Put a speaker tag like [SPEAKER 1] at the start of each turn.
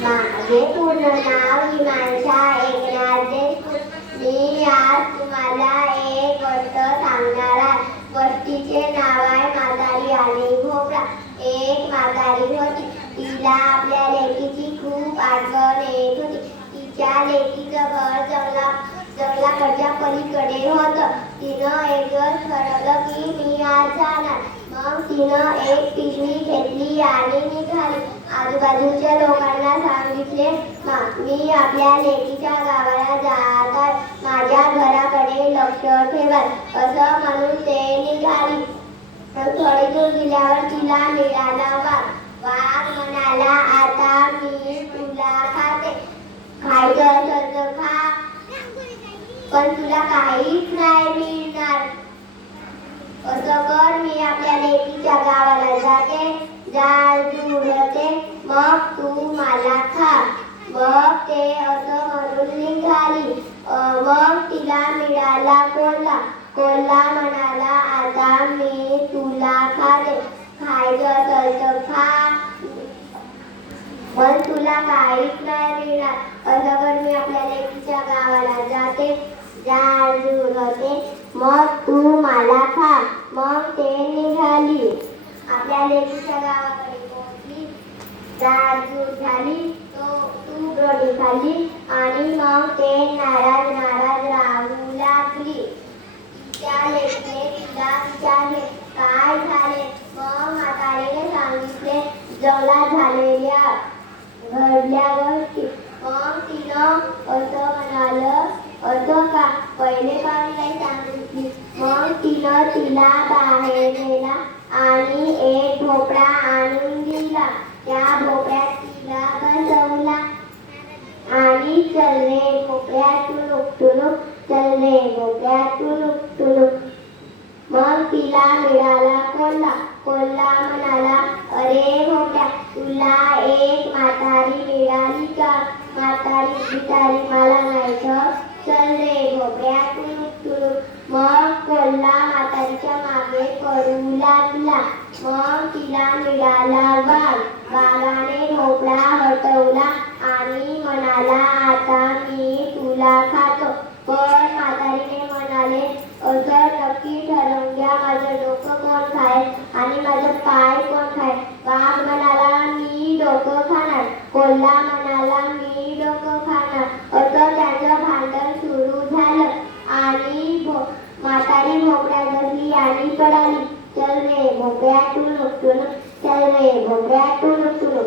[SPEAKER 1] माझे पूर्ण नाव हिमांशा एकनाथ मी आज तुम्हाला एक गोष्ट सांगणार आहे गोष्टीचे नाव आहे म्हातारी आणि भोपळा एक म्हातारी होती तिला आपल्या लेकीची खूप आठवण येत होती तिच्या लेकीचं घर जंगला जंगलाकडच्या पलीकडे होतं तिनं एक दिवस ठरवलं की मी आज जाणार. मग तिनं एक पिशवी घेतली आणि निघाली आजूबाजूच्या लोकांना सांगितले मी आपल्या लेकीच्या गावाला जात आहे. माझ्या घराकडे लक्ष ठेवा असं म्हणून ते निघाली. थोडी दूर गेल्यावर तिला मिळाला वाघ. वाघ म्हणाला आता मी तुला खाते. खायचं असं खा. पण तुला काहीच नाही मिळणार. असं कर मी आपल्या लेकीच्या गावाला जाते. जाळ दूर मग तू मला खा. मग ते असं म्हणून निघाली. मग तिला मिळाला कोल्हा कोल्हा म्हणाला आता मी तुला खाते. खायचं असेल तर खा. पण तुला काहीच नाही मिळणार. असं कर मी आपल्या लेकीच्या गावाला जाते. जाळ दूर मग तू मला खा मग ते निघाली. आपल्या लेकीच्या गावाकडे पोहोचली. जाळ झाली. तो तू ब्रोडी खाल्ली आणि मग ते नाराज नाराज राहू लागली. त्या लेकीने तिला विचारले काय झाले? मग म्हातारीने सांगितले जवला झालेल्या घडल्यावर मग तिनं असं म्हणालं असं का पहिले पण नाही सांगितली मग तिनं तिला बाहेर नेला आणि एक भोपळा आणून दिला त्या भोपळ्यात तिला बसवला आणि चल रे भोपळ्या टुणूक टुणूक चल तुलुक तुलुक टुणूक मग तिला मिळाला कोल्हा कोल्हा म्हणाला अरे भोपळ्या तुला एक म्हातारी मिळाली का म्हातारी बिचारी मला नाही चल रे भोपळ्या तुलुक तुलुक मग कोल्हा म्हातारीच्या मागे करू लागला मग तिला मिळाला वाघ वाघाने भोपळा हटवला आणि म्हणाला आता मी तुला खातो पण म्हातारीने म्हणाले असं नक्की ठरवून घ्या माझं डोकं कोण खाय आणि काय कोण खाय वाघ म्हणाला मी डोकं खाणार. कोल्हा म्हणाला मी डोकं खाणार. असं त्याचं भांडण सुरू झालं. आणि भो म्हातारी भोपळ्या बसली आणि पडाली. चल रे भोपळ्या टुणूक टुणूक चल रे भोपळ्या टुणूक टुणूक